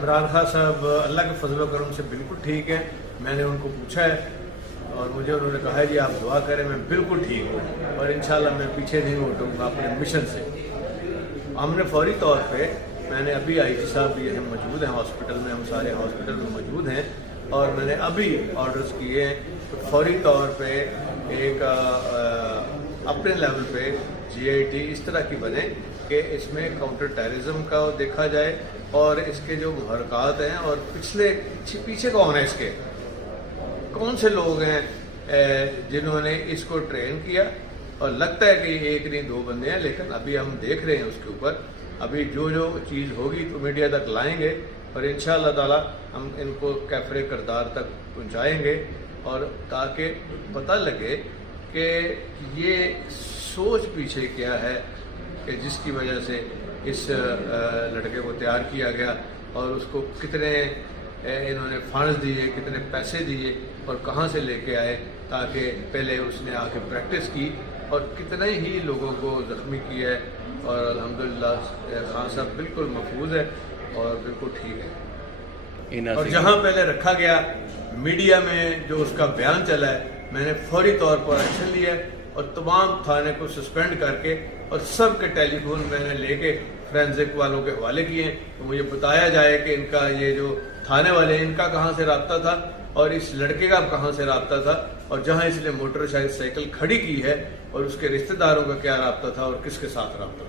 इमरान खान साहब अल्लाह के फजल करम से बिल्कुल ठीक है। मैंने उनको पूछा है और मुझे उन्होंने कहा है जी आप दुआ करें, मैं बिल्कुल ठीक हूँ और इंशाल्लाह मैं पीछे नहीं हटूँगा अपने मिशन से। हमने फौरी तौर पे, मैंने अभी IG साहब भी हम मौजूद हैं हॉस्पिटल में, हम सारे हॉस्पिटल में मौजूद हैं और मैंने अभी ऑर्डर्स किए हैं तो फौरी तौर पे एक अपने लेवल पे GIT इस तरह की बने कि इसमें काउंटर टेररिज्म का देखा जाए और इसके जो मुहरकात हैं और पीछे कौन है, इसके कौन से लोग हैं जिन्होंने इसको ट्रेन किया। और लगता है कि एक नहीं दो बंदे हैं, लेकिन अभी हम देख रहे हैं उसके ऊपर। अभी जो चीज़ होगी तो मीडिया तक लाएंगे और इंशाअल्लाह ताला हम इनको कैफरे किरदार तक पहुंचाएंगे और ताकि पता लगे कि ये सोच पीछे क्या है कि जिसकी वजह से इस लड़के को तैयार किया गया और उसको कितने इन्होंने फंड्स दिए, कितने पैसे दिए और कहाँ से लेके आए, ताकि पहले उसने आके प्रैक्टिस की और कितने ही लोगों को ज़ख्मी किया है। और अल्हम्दुलिल्लाह खान साहब बिल्कुल महफूज है और बिल्कुल ठीक है। और जहाँ पहले रखा गया मीडिया में जो उसका बयान चला है, मैंने फौरी तौर पर एक्शन लिया है और तमाम थाने को सस्पेंड करके और सब के टेलीफोन मैंने लेके फोरेंसिक वालों के हवाले किए हैं। तो मुझे बताया जाए कि इनका ये जो थाने वाले हैं इनका कहाँ से रब्ता था और इस लड़के का कहाँ से रब्ता था और जहाँ इसने मोटरसाइकिल खड़ी की है और उसके रिश्तेदारों का क्या रब्ता था और किसके साथ रब्ता था।